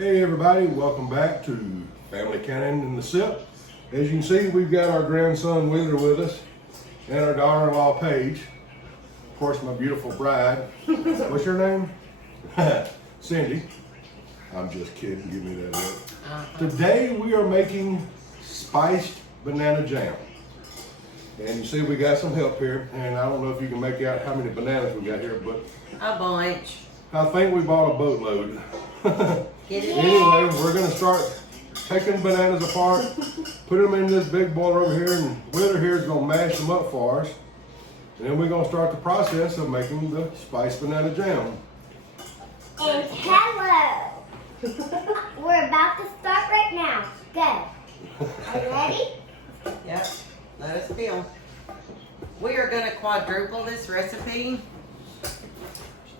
Hey everybody, welcome back to Family Cannon and the Sip. As you can see, we've got our grandson Wheeler with us and our daughter-in-law Paige. Of course, my beautiful bride. What's your name? Cindy. I'm just kidding, give me that look. Today we are making spiced banana jam. And you see we got some help here, and I don't know if you can make out how many bananas we got here, but a bunch. I think we bought a boatload. Get it? Anyway, we're gonna start taking bananas apart, put them in this big boiler over here, and Wheeler here is gonna mash them up for us. And then we're gonna start the process of making the spiced banana jam. And hello! We're about to start right now. Go. Are you ready? Yep. Let us feel. We are going to quadruple this recipe.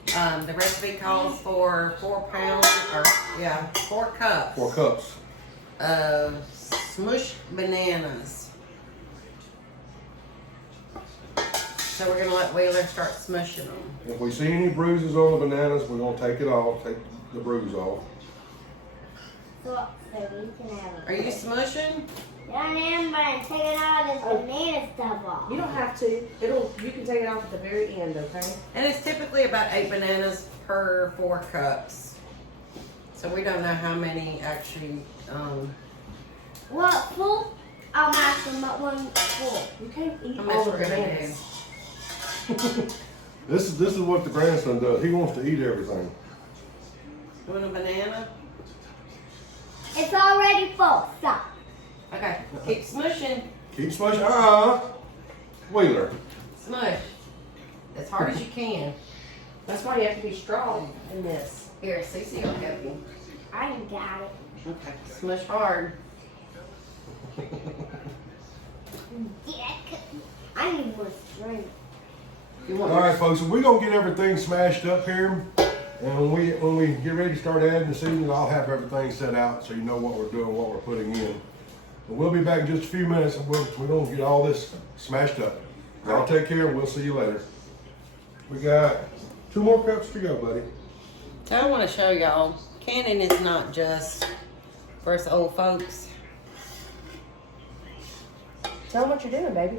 The recipe calls for 4 pounds, or 4 cups. 4 cups. Of smushed bananas. So we're going to let Wheeler start smushing them. If we see any bruises on the bananas, we're gonna take it off, take the bruise off. So we can have it. Are you smushing? I am, but I'm taking all this banana stuff off. You don't have to. You can take it off at the very end, okay? And it's typically about 8 bananas per 4 cups. So we don't know how many actually. Well, full, I'll mash them up one full. You can't eat How much all the we're gonna bananas. This is what the grandson does. He wants to eat everything. You want a banana? It's already full. Stop. Okay, keep smushing. Keep smushing. Wheeler. Smush. As hard as you can. That's why you have to be strong in this. Here, Cece will help you. I got it. Okay, smush hard. Yeah, I need more strength. You want All right, folks. So we're gonna get everything smashed up here, and when we get ready to start adding the seasonings, I'll have everything set out so you know what we're doing, what we're putting in. But we'll be back in just a few minutes, and we're gonna get all this smashed up. Y'all take care, and we'll see you later. We got 2 more cups to go, buddy. So I want to show y'all, canning is not just for us old folks. Tell them what you're doing, baby.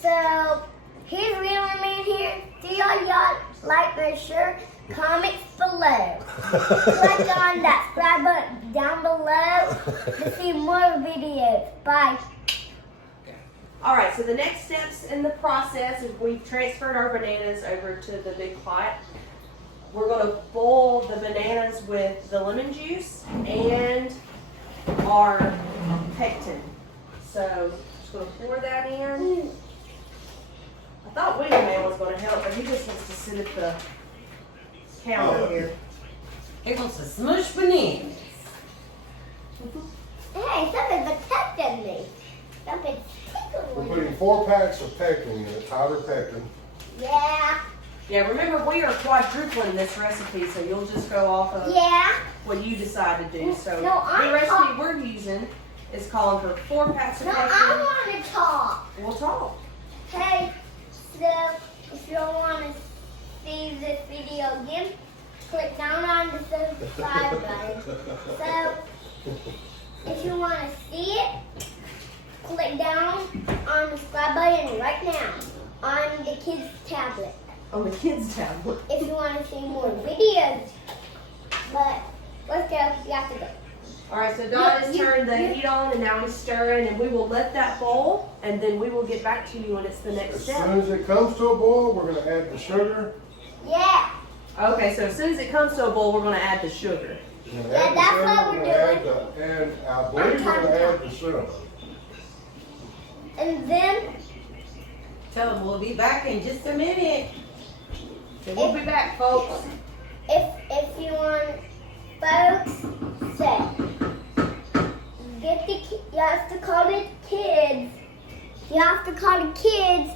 So here's Wheeler Man here. Do y'all like my shirt? Comments below. Click on that subscribe button down below to see more videos. Bye. All right, so the next steps in the process is we've transferred our bananas over to the big pot. We're going to boil the bananas with the lemon juice and our pectin. So just going to pour that in. I thought Wheeler Man was going to help, but he just wants to sit at the counter here. He wants to smush bananas. Hey, something's protecting me. Something's We're tickling me. putting 4 packs of pectin in it, powdered pectin. Yeah. Yeah, remember we are quadrupling this recipe, so you'll just go off of Yeah. what you decide to do. So No, I'm the recipe talk- we're using is calling for 4 packs of No, pectin. I want to talk. We'll talk. Hey, so if you want to see this video again, click down on the subscribe button. So if you want to see it, click down on the subscribe button right now on the kids' tablet. On the kids' tablet. If you want to see more videos, but let's go. You have to go. All right, so Don has You- turned the you- heat on and now he's stirring, and we will let that boil, and then we will get back to you when it's the next As step. soon as it comes to a boil, we're gonna add the sugar. Yeah. Okay, so as soon as it comes to a boil, we're going to add the sugar. We're gonna Yeah, add the that's sugar, what we're gonna and I believe we're gonna add the cinnamon. And then Tell them we'll be back in just a minute. So we'll be back, folks. if you want, folks, say, you have to call the kids. You have to call the kids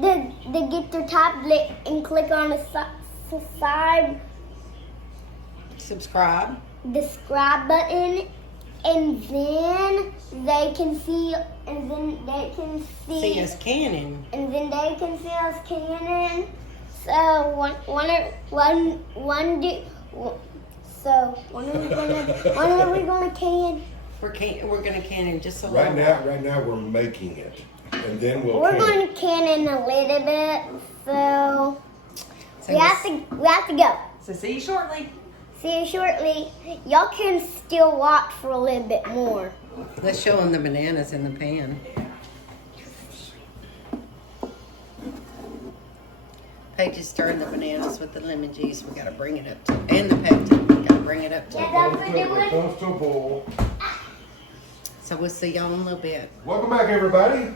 to get their tablet and click on the side Subscribe. subscribe button, and then they can see, See us canning. and then they can see us canning. So So when are we gonna can? We're gonna can in just a Right little. now, we're making it, and then we'll We're can. going to can in a little bit. So So we have to go. So see you shortly. See you shortly. Y'all can still watch for a little bit more. Let's show them the bananas in the pan. Paige is stirring the bananas with the lemon juice. We gotta bring it up to, and the pectin. We gotta bring it up to. Yeah, that's what It they would. comes to a boil. So we'll see y'all in a little bit. Welcome back, everybody.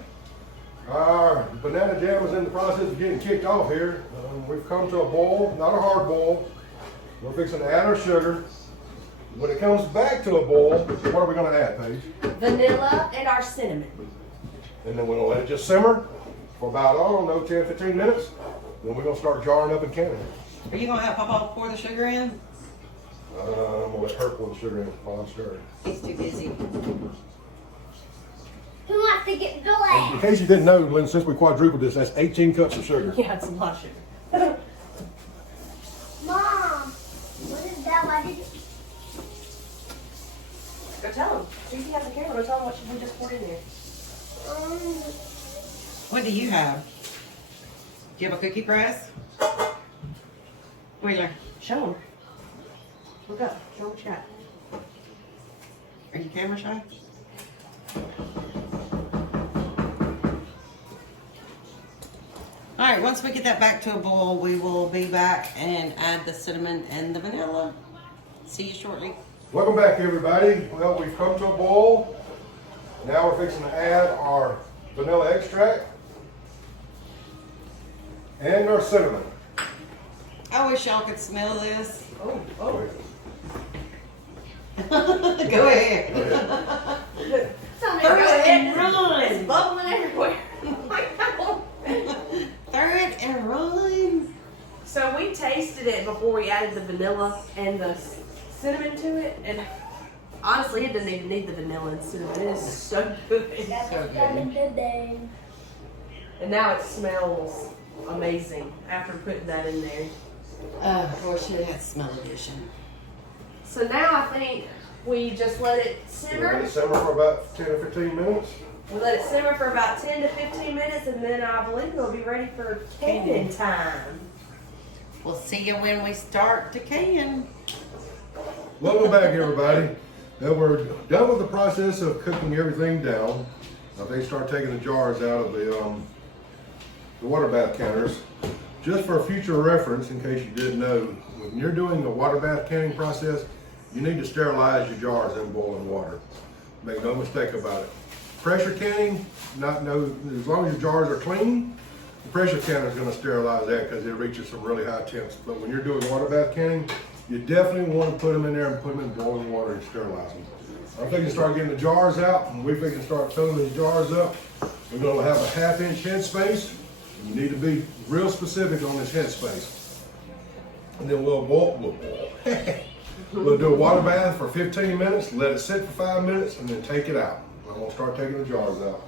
Our banana jam is in the process of getting kicked off here. We've come to a boil, not a hard boil. We're fixing to add our sugar. When it comes back to a boil, what are we going to add, Paige? Vanilla and our cinnamon. And then we're going to let it just simmer for about, I don't know, 10, 15 minutes. Then we're going to start jarring up and canning. Are you gonna have Papa pour the sugar in? I'm going to let her pour the sugar in while I'm stirring. He's too busy. Who wants to get the In last? case you didn't know, Lynn, since we quadrupled this, that's 18 cups of sugar. Yeah, it's a lot of sugar. Mom, what is that? Why did you? Go tell him. Susie has a camera. Go tell him what we just poured in there. What do you have? Do you have a cookie press? Wheeler, Show him. Look up. Show him what you got. are you camera shy? All right, once we get that back to a boil, we will be back and add the cinnamon and the vanilla. See you shortly. Welcome back, everybody. Well, we've come to a boil. Now we're fixing to add our vanilla extract and our cinnamon. I wish y'all could smell this. Oh, oh. Go ahead. Tell me Throw go it ahead. and run. It's bubbling everywhere. Throw it and run. So we tasted it before we added the vanilla and the cinnamon to it, and honestly, it didn't even need the vanilla and cinnamon. It is so good. So good. And now it smells amazing after putting that in there. Boy, should have had smell edition. So now I think we just let it We'll simmer. let it simmer for about 10 or 15 minutes. We let it simmer for about 10 to 15 minutes, and then I believe it'll be ready for canning time. We'll see you when we start to can. Welcome back, everybody. Now we're done with the process of cooking everything down. They start taking the jars out of the water bath counters. Just for future reference, in case you didn't know, when you're doing the water bath canning process, you need to sterilize your jars in boiling water. Make no mistake about it. Pressure canning, as long as your jars are clean, the pressure canner is going to sterilize that because it reaches some really high temps. But when you're doing water bath canning, you definitely want to put them in there and put them in boiling water and sterilize them. I'm thinking to start getting the jars out, and we're thinking to start filling these jars up. We're going to have a 1/2 inch head space. You need to be real specific on this head space. And then we'll do a water bath for 15 minutes, let it sit for 5 minutes, and then take it out. I'm gonna start taking the jars out.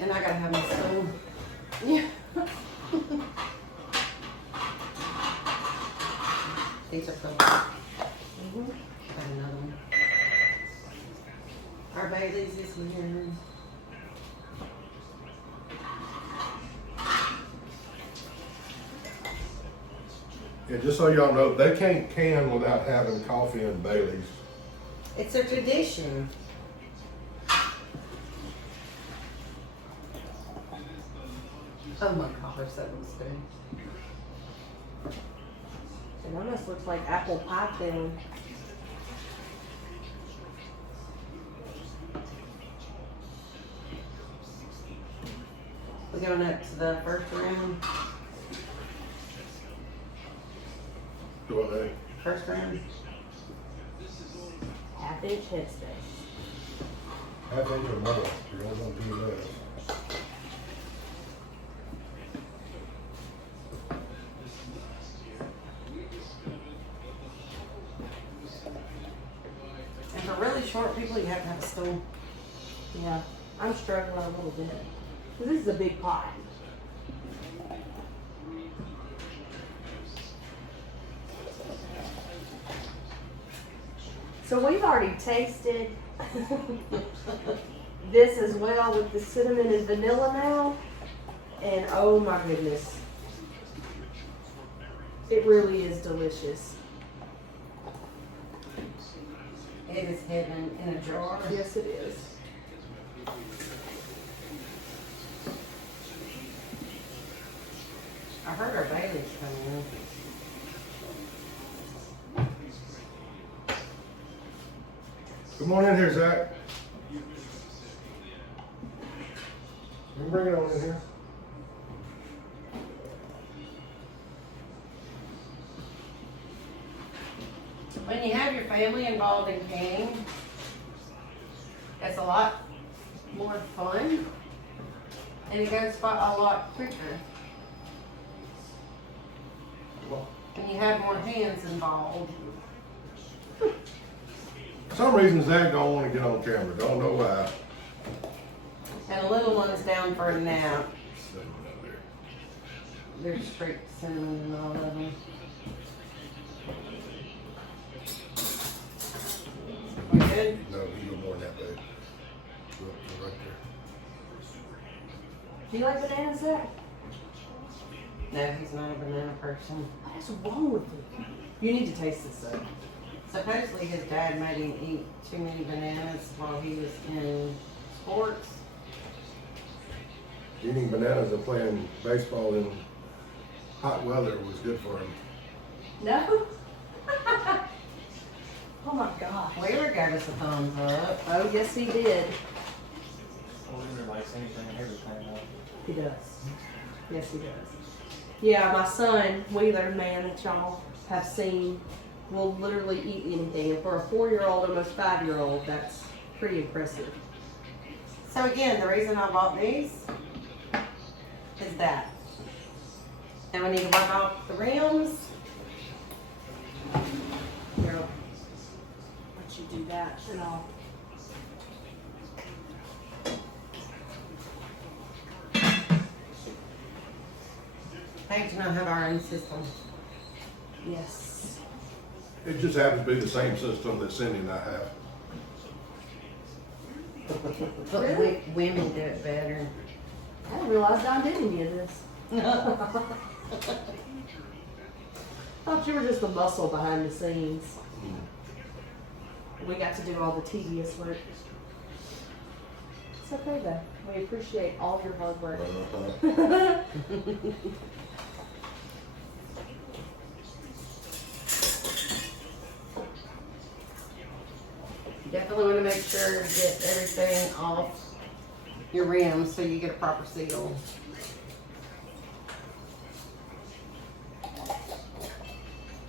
And I gotta have my stove. Yeah. These are filled. Got another one. Our Bailey's is in here. Yeah, just so y'all know, they can't can without having coffee and Bailey's. It's a tradition. Oh my gosh, that looks good. It almost looks like apple pie filling. We're going up to the first round. Do what they? First round. 1/2 inch head space. 1/2 inch or more. You're only gonna do less. And for really short people, you have to have a stool. Yeah, I'm struggling a little bit. 'Cause this is a big pot. So we've already tasted this as well with the cinnamon and vanilla now. And oh my goodness. It really is delicious. It is heaven in a jar. Yes, it is. I heard our Bailey's coming in. Come on in here, Zach. You can bring it on in here. When you have your family involved in canning, it's a lot more fun and it goes by a lot quicker. When you have more hands involved. For some reason, Zach don't want to get on camera. Don't know why. And the little one's down for a nap. There's straight cinnamon and all of them. We good? No, you go more than that, babe. Go right there. Do you like bananas, Zach? No, he's not a banana person. What is wrong with you? You need to taste this though. Supposedly his dad made him eat too many bananas while he was in sports. Eating bananas and playing baseball in hot weather was good for him. No? Oh my gosh. Wheeler gave us a thumbs up. Oh, yes, he did. Wheeler likes anything and everything. He does. Yes, he does. Yeah, my son, Wheeler, man, that y'all have seen, will literally eat anything. And for a 4-year-old, almost 5-year-old, that's pretty impressive. So again, the reason I bought these is that. Now we need to wipe off the rims. Here, I'll let you do that and all. I do not have our own system. Yes. It just happens to be the same system that Cindy and I have. But Really? women do it better. I didn't realize Don did any of this. Thought you were just the muscle behind the scenes. We got to do all the tedious work. It's okay though. We appreciate all your hard work. Definitely want to make sure to get everything off your rims so you get a proper seal.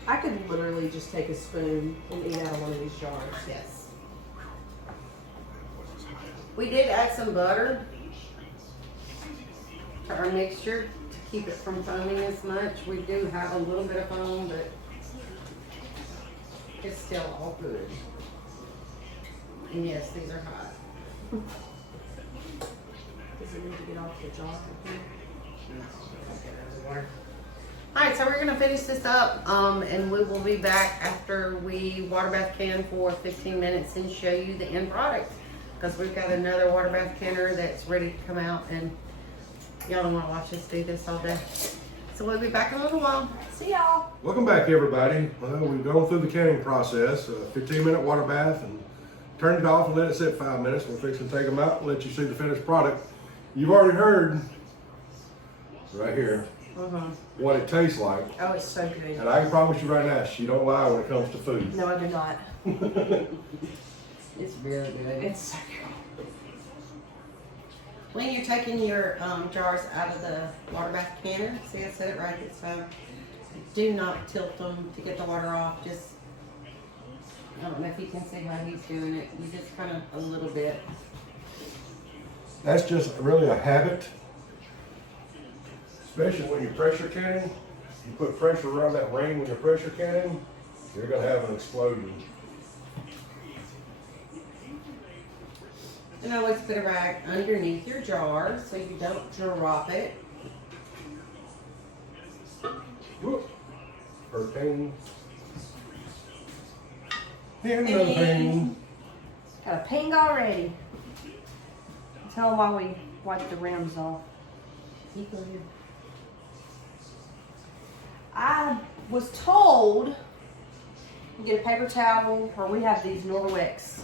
I could literally just take a spoon and eat out of one of these jars. Yes. We did add some butter to our mixture to keep it from foaming as much. We do have a little bit of foam, but it's still all good. And yes, these are hot. Does it need to get off the jar? Alright, so we're gonna finish this up, and we will be back after we water bath can for 15 minutes and show you the end product. Because we've got another water bath canner that's ready to come out, and y'all don't wanna watch us do this all day. So we'll be back in a little while. See y'all. Welcome back, everybody. Well, we've gone through the canning process, a 15-minute water bath, and turned it off and let it sit 5 minutes. We're fixing to take them out and let you see the finished product. You've already heard right here what it tastes like. Oh, it's so good. And I can promise you right now, she don't lie when it comes to food. No, I do not. It's very good. It's so good. When you're taking your jars out of the water bath canner, see I said it right this time, do not tilt them to get the water off. Just, I don't know if you can see how he's doing it. You just kind of a little bit. That's just really a habit, especially when you're pressure canning. You put pressure around that ring when you're pressure canning, you're gonna have an explosion. And always put a rag underneath your jar so you don't drop it. Whoop. Hurricane. Here's another thing. Got a ping already. Tell them why we wipe the rims off. You go ahead. I was told you get a paper towel, or we have these Norwex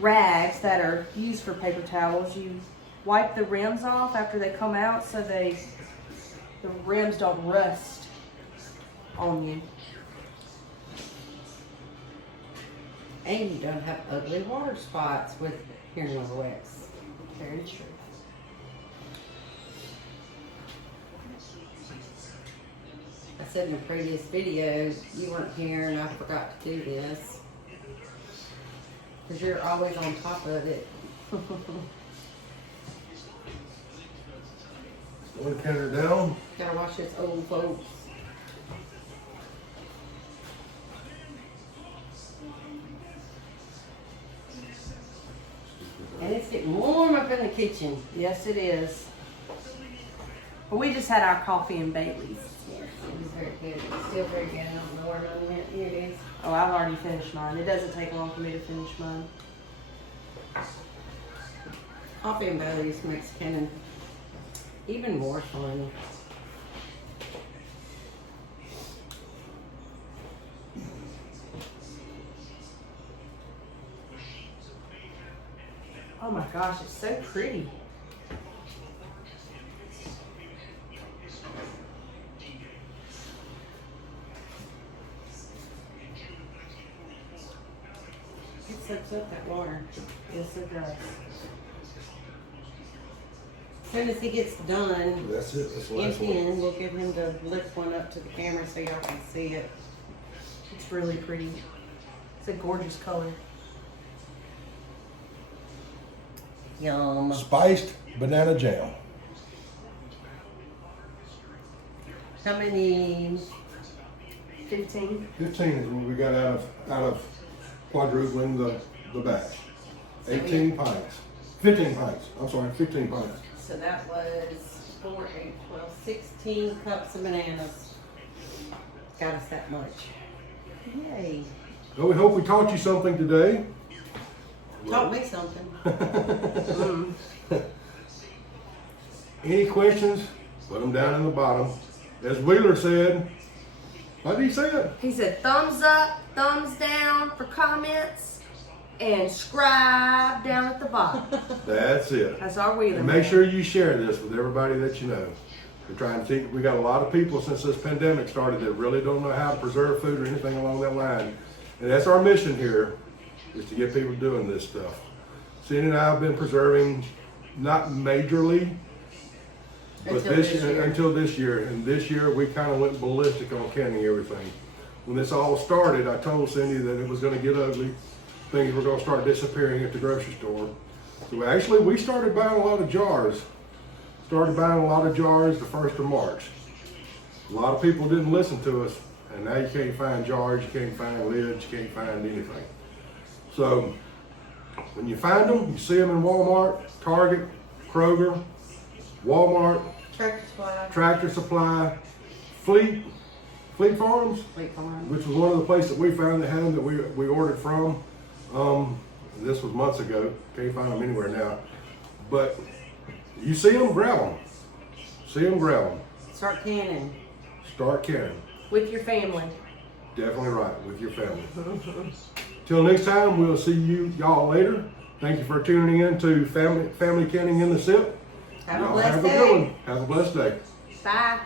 rags that are used for paper towels. You wipe the rims off after they come out so the rims don't rust on you. And you don't have ugly water spots with your Norwex. Very true. I said in the previous video, you weren't here and I forgot to do this. Because you're always on top of it. One counter down. Gotta watch this old folks. And it's getting warm up in the kitchen. Yes, it is. But we just had our coffee and Bailey's. Yes, it is very good. It's still very good. I don't know where mine went. Here it is. Oh, I've already finished mine. It doesn't take long for me to finish mine. Coffee and Bailey's makes canning even more fun. Oh my gosh, it's so pretty. It soaks up that water. Yes, it does. As soon as he gets done That's it. That's the last one. emptying, we'll give him to lift one up to the camera so y'all can see it. It's really pretty. It's a gorgeous color. Yum. Spiced banana jam. How many? 15. 15 is what we got out of quadrupling the batch. 18 pints. 15 pints. I'm sorry, 15 pints. So that was 4, 8, 12, 16 cups of bananas. Got us that much. Yay. Well, we hope we taught you something today. Taught me something. Any questions? Put them down in the bottom. As Wheeler said, what did he say it? He said thumbs up, thumbs down for comments, and scribe down at the bottom. That's it. That's our wheeler. And make sure you share this with everybody that you know. We're trying to teach, we got a lot of people since this pandemic started that really don't know how to preserve food or anything along that line. And that's our mission here, is to get people doing this stuff. Cindy and I have been preserving, not majorly, but until this year. And this year we kind of went ballistic on canning everything. When this all started, I told Cindy that it was going to get ugly. Things were going to start disappearing at the grocery store. So actually we started buying a lot of jars. Started buying a lot of jars the 1st of March. A lot of people didn't listen to us, and now you can't find jars, you can't find lids, you can't find anything. So when you find them, you see them in Walmart, Target, Kroger, Walmart, Tractor Supply, Fleet Farms, Wait for him. which was one of the places that we found that had them that we ordered from. This was months ago. Can't find them anywhere now. But you see them, grab them. See them, grab them. Start canning. Start canning. With your family. Definitely right, with your family. Till next time, we'll see y'all later. Thank you for tuning in to Family Canning in the Sip. Have a Y'all blessed have a day. good one. Have a blessed day. Bye.